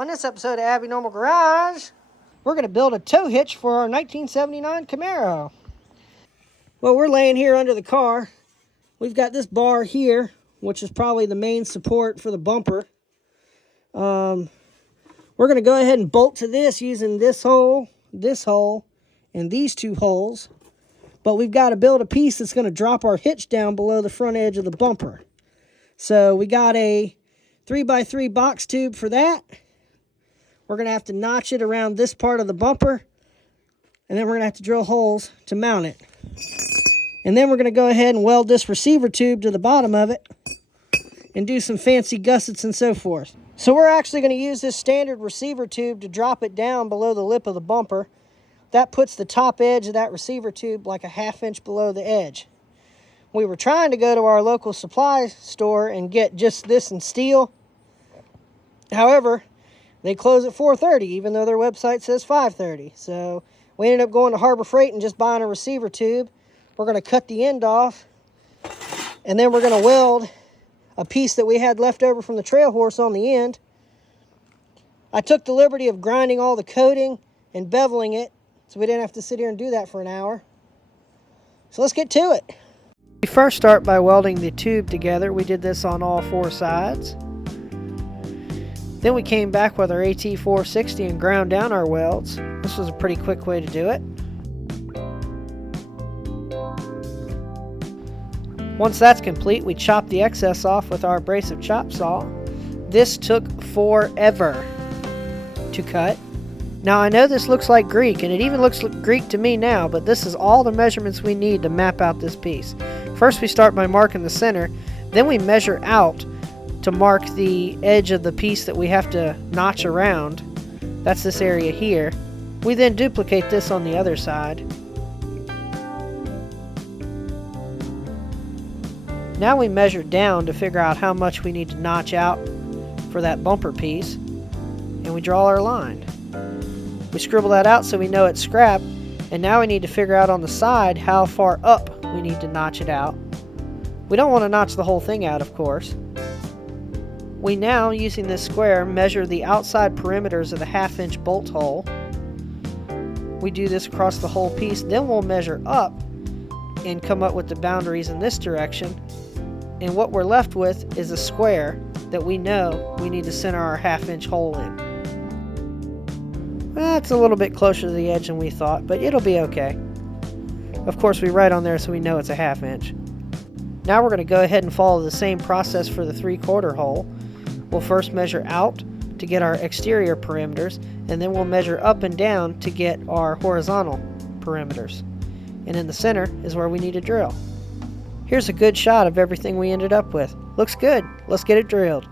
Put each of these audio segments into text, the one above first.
On this episode of Abby Normal Garage, we're going to build a tow hitch for our 1979 Camaro. Well, we're laying here under the car. We've got this bar here, which is probably the main support for the bumper. We're going to go ahead and bolt to this using this hole, and these two holes. But we've got to build a piece that's going to drop our hitch down below the front edge of the bumper. So we got a 3x3 box tube for that. We're going to have to notch it around this part of the bumper, and then we're going to have to drill holes to mount it. And then we're going to go ahead and weld this receiver tube to the bottom of it and do some fancy gussets and so forth. So we're actually going to use this standard receiver tube to drop it down below the lip of the bumper. That puts the top edge of that receiver tube like a ½ inch below the edge. We were trying to go to our local supply store and get just this in steel. However, they close at 4:30, even though their website says 5:30. So we ended up going to Harbor Freight and just buying a receiver tube. We're going to cut the end off, and then we're going to weld a piece that we had left over from the trail horse on the end. I took the liberty of grinding all the coating and beveling it, so we didn't have to sit here and do that for an hour. So let's get to it. We first start by welding the tube together. We did this on all 4 sides. Then we came back with our AT460 and ground down our welds. This was a pretty quick way to do it. Once that's complete, we chop the excess off with our abrasive chop saw. This took forever to cut. Now I know this looks like Greek, and it even looks like Greek to me now, but this is all the measurements we need to map out this piece. First we start by marking the center, then we measure out to mark the edge of the piece that we have to notch around. That's this area here. We then duplicate this on the other side. Now we measure down to figure out how much we need to notch out for that bumper piece, and we draw our line. We scribble that out so we know it's scrap, and now we need to figure out on the side how far up we need to notch it out. We don't want to notch the whole thing out, of course. We now, using this square, measure the outside perimeters of the ½ inch bolt hole. We do this across the whole piece, then we'll measure up and come up with the boundaries in this direction. And what we're left with is a square that we know we need to center our ½ inch hole in. That's a little bit closer to the edge than we thought, but it'll be okay. Of course, we write on there so we know it's a ½ inch. Now we're going to go ahead and follow the same process for the 3/4 hole. We'll first measure out to get our exterior perimeters, and then we'll measure up and down to get our horizontal perimeters. And in the center is where we need to drill. Here's a good shot of everything we ended up with. Looks good. Let's get it drilled.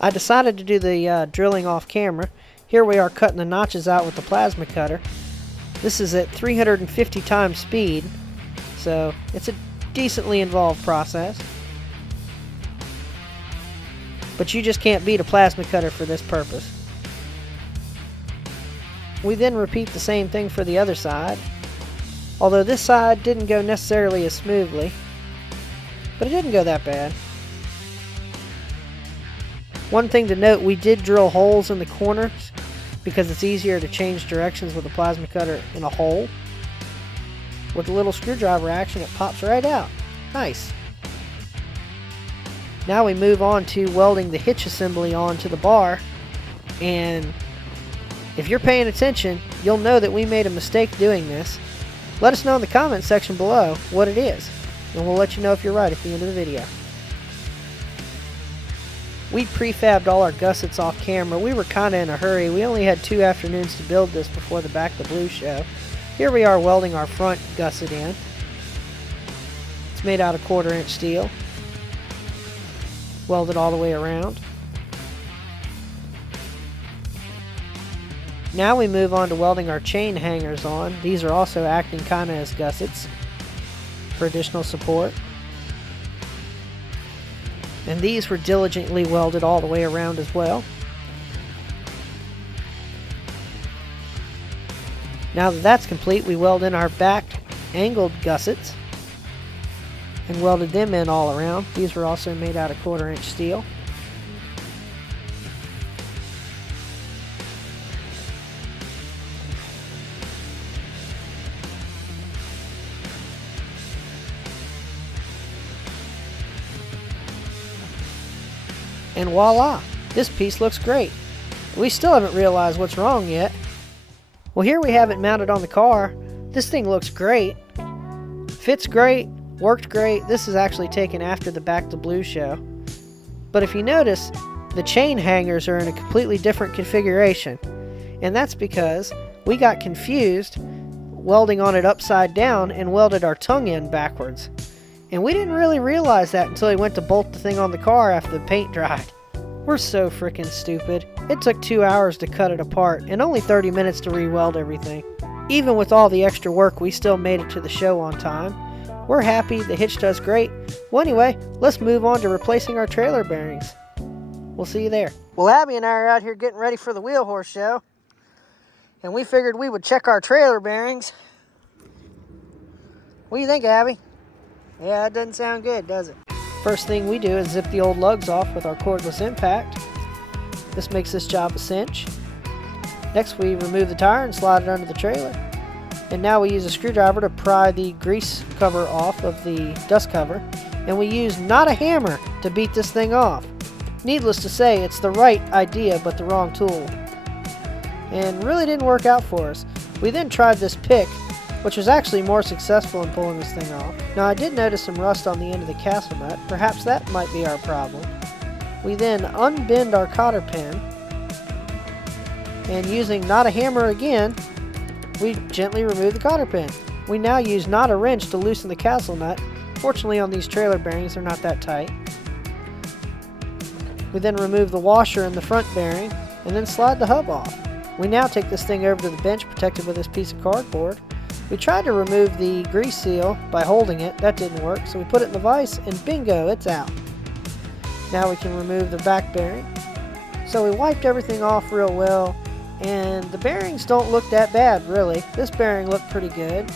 I decided to do the drilling off camera. Here we are cutting the notches out with the plasma cutter. This is at 350 times speed, so it's a decently involved process. But you just can't beat a plasma cutter for this purpose. We then repeat the same thing for the other side. Although this side didn't go necessarily as smoothly, but it didn't go that bad. One thing to note, we did drill holes in the corners because it's easier to change directions with a plasma cutter in a hole. With a little screwdriver action, it pops right out. Nice. Now we move on to welding the hitch assembly onto the bar, and if you're paying attention, you'll know that we made a mistake doing this. Let us know in the comment section below what it is, and we'll let you know if you're right at the end of the video. We prefabbed all our gussets off camera. We were kind of in a hurry. We only had 2 afternoons to build this before the Back to Blue show. Here we are welding our front gusset in. It's made out of 1/4 inch steel. Welded all the way around. Now we move on to welding our chain hangers on. These are also acting kind of as gussets for additional support. And these were diligently welded all the way around as well. Now that that's complete, we weld in our back angled gussets and welded them in all around. These were also made out of 1/4 inch steel. And voila, this piece looks great. We still haven't realized what's wrong yet. Well, here we have it mounted on the car. This thing looks great. Fits great, worked great. This is actually taken after the Back to Blue show. But if you notice, the chain hangers are in a completely different configuration. And that's because we got confused welding on it upside down and welded our tongue end backwards. And we didn't really realize that until we went to bolt the thing on the car after the paint dried. We're so freaking stupid. It took 2 hours to cut it apart and only 30 minutes to re-weld everything. Even with all the extra work, we still made it to the show on time. We're happy, the hitch does great. Well, anyway, let's move on to replacing our trailer bearings. We'll see you there. Well, Abby and I are out here getting ready for the Wheel Horse show. And we figured we would check our trailer bearings. What do you think, Abby? Yeah, that doesn't sound good, does it? First thing we do is zip the old lugs off with our cordless impact. This makes this job a cinch. Next, we remove the tire and slide it under the trailer. And now we use a screwdriver to pry the grease cover off of the dust cover. And we use not a hammer to beat this thing off. Needless to say, it's the right idea, but the wrong tool. And really didn't work out for us. We then tried this pick, which was actually more successful in pulling this thing off. Now, I did notice some rust on the end of the castle nut. Perhaps that might be our problem. We then unbend our cotter pin, and using not a hammer again, we gently remove the cotter pin. We now use not a wrench to loosen the castle nut. Fortunately, on these trailer bearings, they're not that tight. We then remove the washer in the front bearing, and then slide the hub off. We now take this thing over to the bench protected with this piece of cardboard. We tried to remove the grease seal by holding it. That didn't work, so we put it in the vise, and bingo, it's out. Now we can remove the back bearing. So we wiped everything off real well, and the bearings don't look that bad, really. This bearing looked pretty good.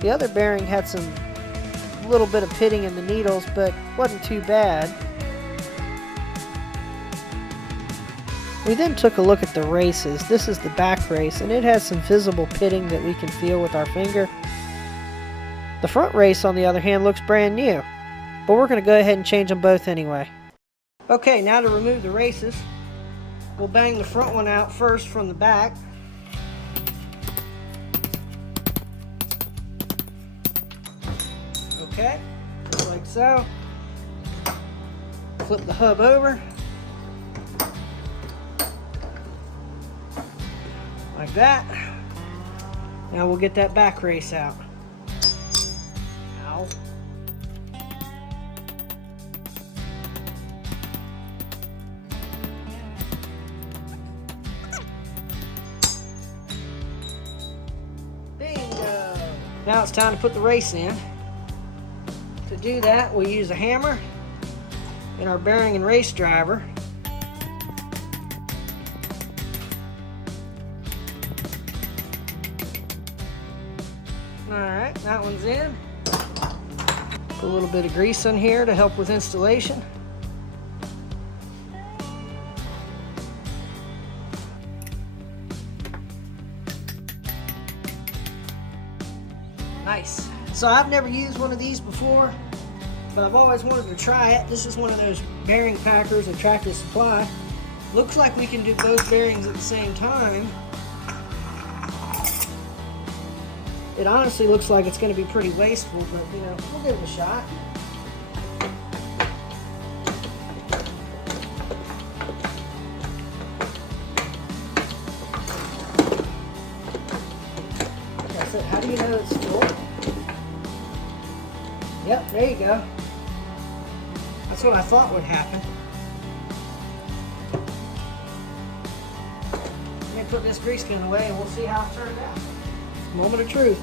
The other bearing had some little bit of pitting in the needles, but wasn't too bad. We then took a look at the races. This is the back race, and it has some visible pitting that we can feel with our finger. The front race, on the other hand, looks brand new, but we're going to go ahead and change them both anyway. Okay, now to remove the races, we'll bang the front one out first from the back. Okay, just like so. Flip the hub over. Like that. Now we'll get that back race out. Ow. Bingo! Now it's time to put the race in. To do that, we use a hammer and our bearing and race driver. Alright, that one's in. Put a little bit of grease in here to help with installation. Nice. So I've never used one of these before, but I've always wanted to try it. This is one of those bearing packers at Tractor Supply. Looks like we can do both bearings at the same time. It honestly looks like it's going to be pretty wasteful, but you know, we'll give it a shot. That's it. How do you know it's full? Yep, there you go. That's what I thought would happen. Let me put this grease gun away and we'll see how it turned out. Moment of truth.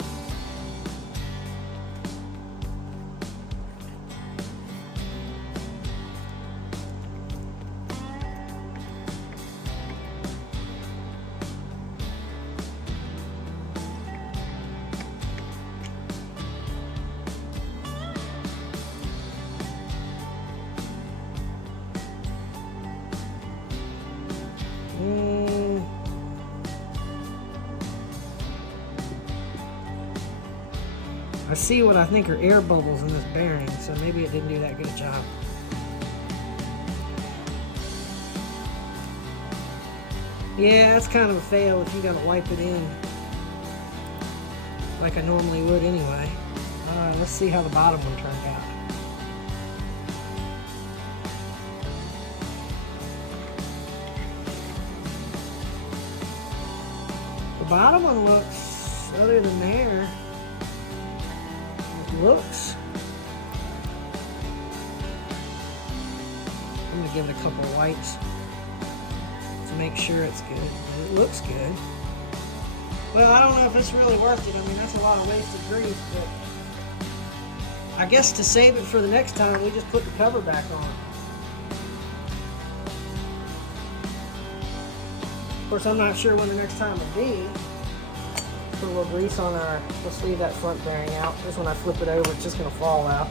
I see what I think are air bubbles in this bearing, so maybe it didn't do that good a job. Yeah, that's kind of a fail if you gotta wipe it in like I normally would anyway. Alright, let's see how the bottom one turned out. The bottom one looks, other than there, it looks. I'm gonna give it a couple of wipes to make sure it's good. It looks good. Well, I don't know if it's really worth it. I mean, that's a lot of wasted grease, but I guess to save it for the next time, we just put the cover back on. Of course, I'm not sure when the next time will be. Put a little grease on our, let's leave that front bearing out. Just when I flip it over, it's just gonna fall out.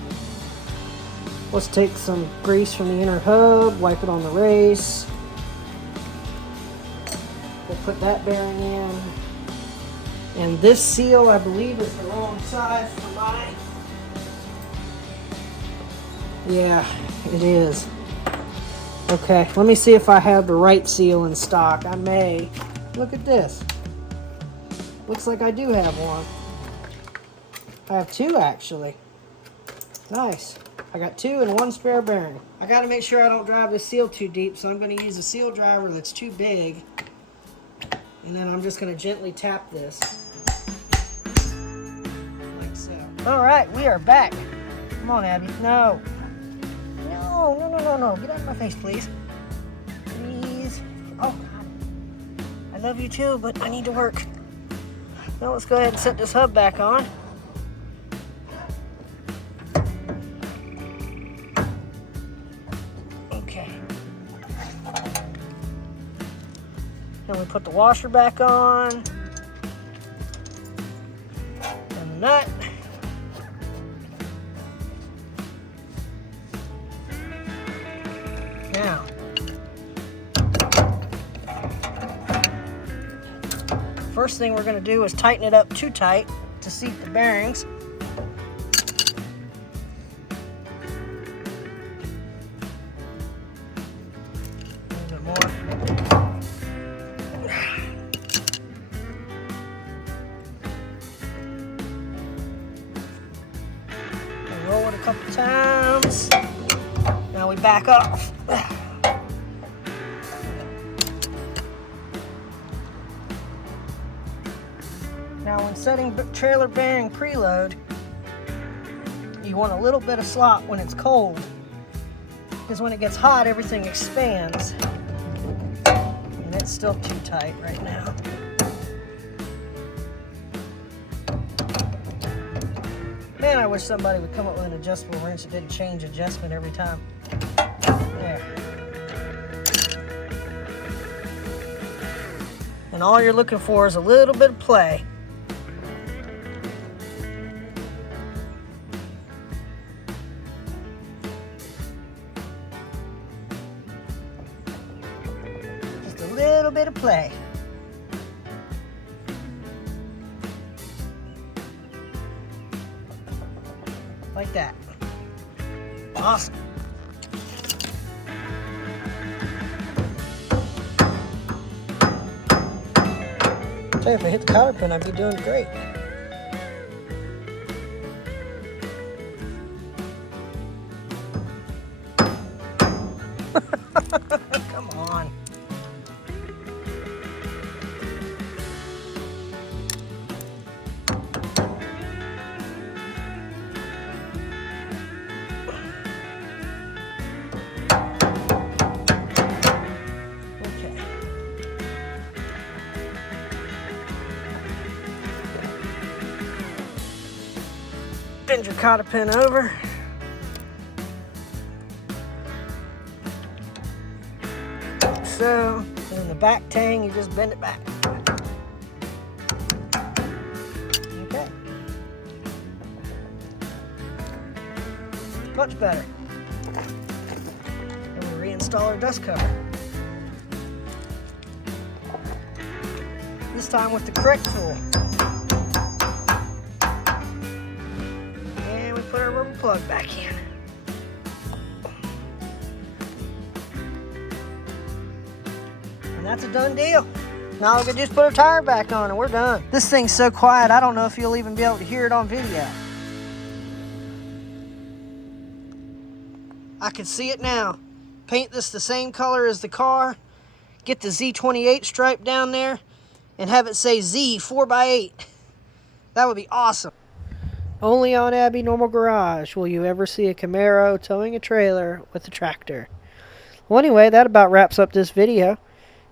Let's take some grease from the inner hub, wipe it on the race. We'll put that bearing in. And this seal, I believe, is the wrong size for mine. Yeah, it is. Okay, let me see if I have the right seal in stock. I may. Look at this. Looks like I do have one. I have two, actually. Nice. I got two and one spare bearing. I got to make sure I don't drive the seal too deep, so I'm going to use a seal driver that's too big. And then I'm just going to gently tap this. Like so. All right, we are back. Come on, Abby. No. No. Get out of my face, please. Please. Oh, God. I love you too, but I need to work. Now let's go ahead and set this hub back on. Okay. Then we put the washer back on. And the nut. Now, first thing we're going to do is tighten it up too tight to seat the bearings. A little bit more. And roll it a couple times. Now we back off. Now when setting trailer bearing preload, you want a little bit of slop when it's cold, because when it gets hot, everything expands. And it's still too tight right now. Man, I wish somebody would come up with an adjustable wrench that didn't change adjustment every time. There. And all you're looking for is a little bit of play. Just a little bit of play. Like that. Awesome. Tell you, if I hit the cotter pin, I'd be doing great. Come on. Bend your cotter pin over. So, and the back tang, you just bend it back. Okay. Much better. And we reinstall our dust cover. This time with the correct tool. Put our rubber plug back in. And that's a done deal. Now we can just put a tire back on and we're done. This thing's so quiet, I don't know if you'll even be able to hear it on video. I can see it now. Paint this the same color as the car. Get the Z28 stripe down there and have it say Z 4x8. That would be awesome. Only on Abby Normal Garage will you ever see a Camaro towing a trailer with a tractor. Well, anyway, that about wraps up this video.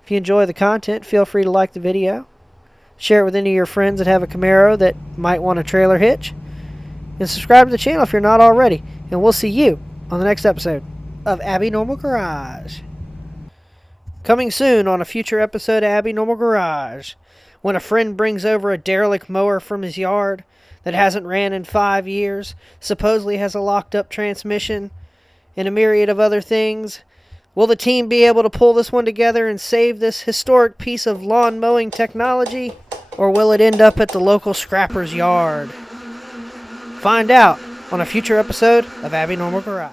If you enjoy the content, feel free to like the video. Share it with any of your friends that have a Camaro that might want a trailer hitch. And subscribe to the channel if you're not already. And we'll see you on the next episode of Abby Normal Garage. Coming soon on a future episode of Abby Normal Garage. When a friend brings over a derelict mower from his yard that hasn't ran in 5 years, supposedly has a locked up transmission, and a myriad of other things, will the team be able to pull this one together and save this historic piece of lawn mowing technology? Or will it end up at the local scrapper's yard? Find out on a future episode of Abby Normal Garage.